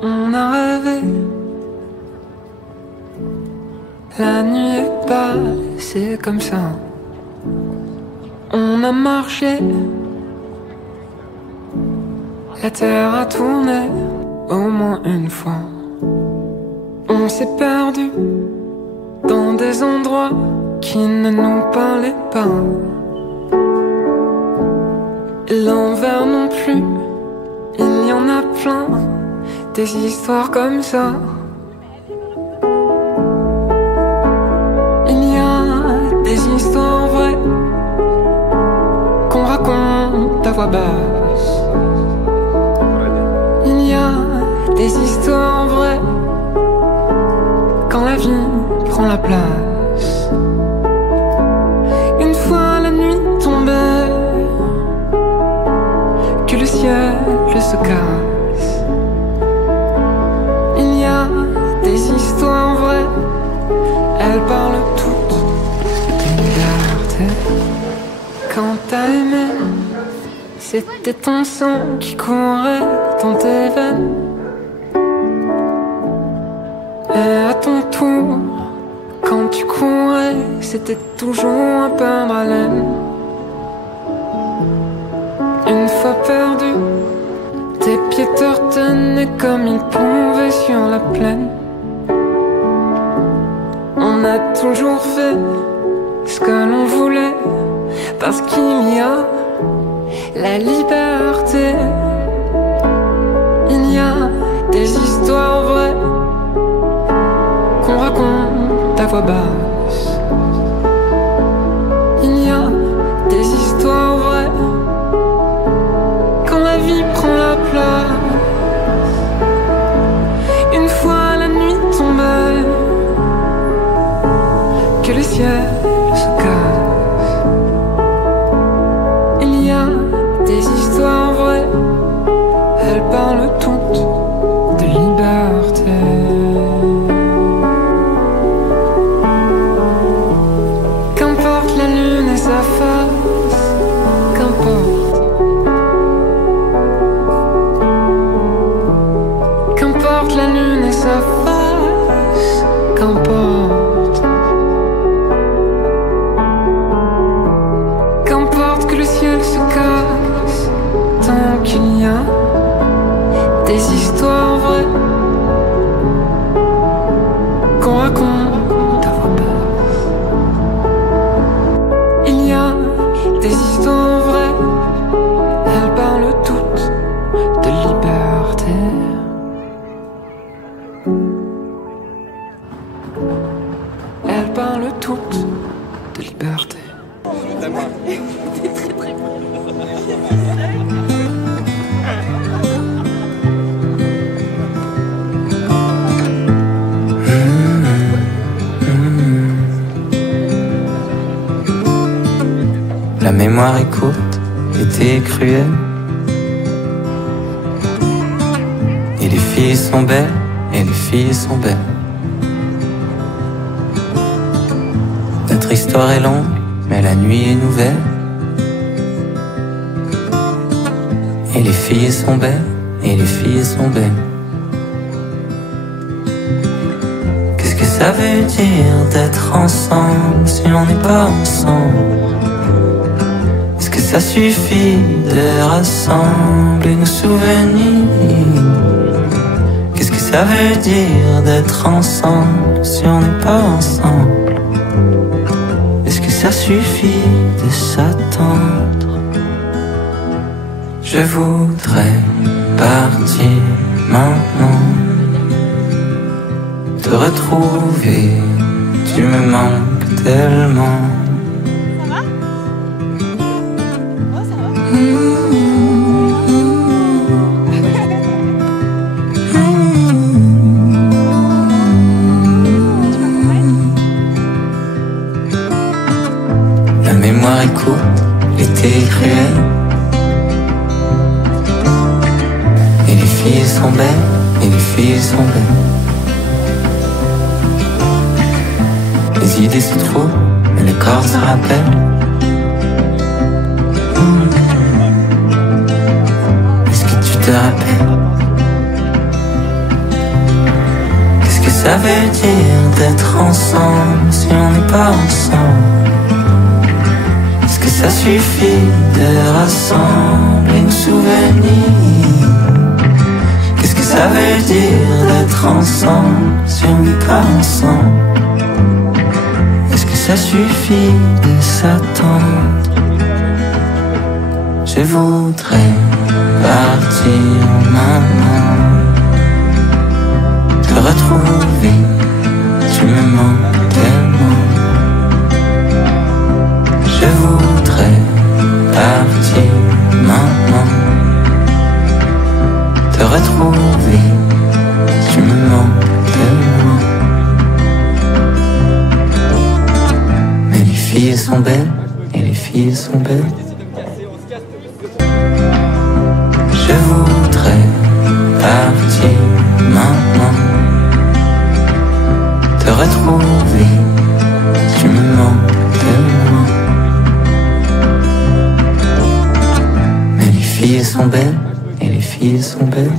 On a rêvé, la nuit est passée comme ça. On a marché, la terre a tourné au moins une fois. On s'est perdu dans des endroits qui ne nous parlaient pas. Et l'envers non plus, il y en a plein, des histoires comme ça. Il y a des histoires vraies qu'on raconte à voix basse. Il y a des histoires vraies quand la vie prend la place. Une fois la nuit tombée, que le ciel se casse. Il y a des histoires vraies, elles parlent toutes de liberté. Quand t'as aimé, c'était ton sang qui courait dans tes veines. Et à ton tour, quand tu courais, c'était toujours un pain de haleine. Une fois perdu, tes pieds te retenaient comme ils pouvaient sur la plaine. On a toujours fait ce que l'on voulait, parce qu'il y a la liberté. Il y a des histoires vraies qu'on raconte à voix basse. Il y a des histoires vraies quand la vie prend la place. Une fois la nuit tombée, que le ciel se casse. Il y a des histoires vraies, elles parlent toutes de liberté. Qu'importe la lune et sa face, qu'importe. Qu'importe la lune et sa face, qu'importe. Qu'importe que le ciel se casse, tant qu'il y a des histoires vraies qu'on raconte à voix basse. Il y a des histoires vraies, elles parlent toutes de liberté. Elles parlent toutes de liberté. La mémoire est courte, l'été est cruel, et les filles sont belles, et les filles sont belles. Notre histoire est longue, mais la nuit est nouvelle, et les filles sont belles, et les filles sont belles. Qu'est-ce que ça veut dire d'être ensemble si on n'est pas ensemble? Est-ce que ça suffit de rassembler nos souvenirs? Qu'est-ce que ça veut dire d'être ensemble si on n'est pas ensemble? Est-ce que ça suffit de s'attendre? Je voudrais partir maintenant, te retrouver, tu me manques tellement. noir et court, l'été est cruel. Et les filles sont belles, et les filles sont belles. Les idées se trouvent, mais le corps se rappelle. Est-ce que tu te rappelles? Qu'est-ce que ça veut dire d'être ensemble si on n'est pas ensemble? Est-ce que ça suffit de rassembler nos souvenirs? Qu'est-ce que ça veut dire d'être ensemble si on n'est pas ensemble? Est-ce que ça suffit de s'attendre? Je voudrais partir maintenant, te retrouver, tu me manques tellement. Je voudrais partir maintenant, te retrouver, tu me manques tellement. Mais les filles sont belles, et les filles sont belles. Je voudrais partir maintenant, te retrouver, tu me manques tellement. Mais les filles sont belles, et les filles sont belles.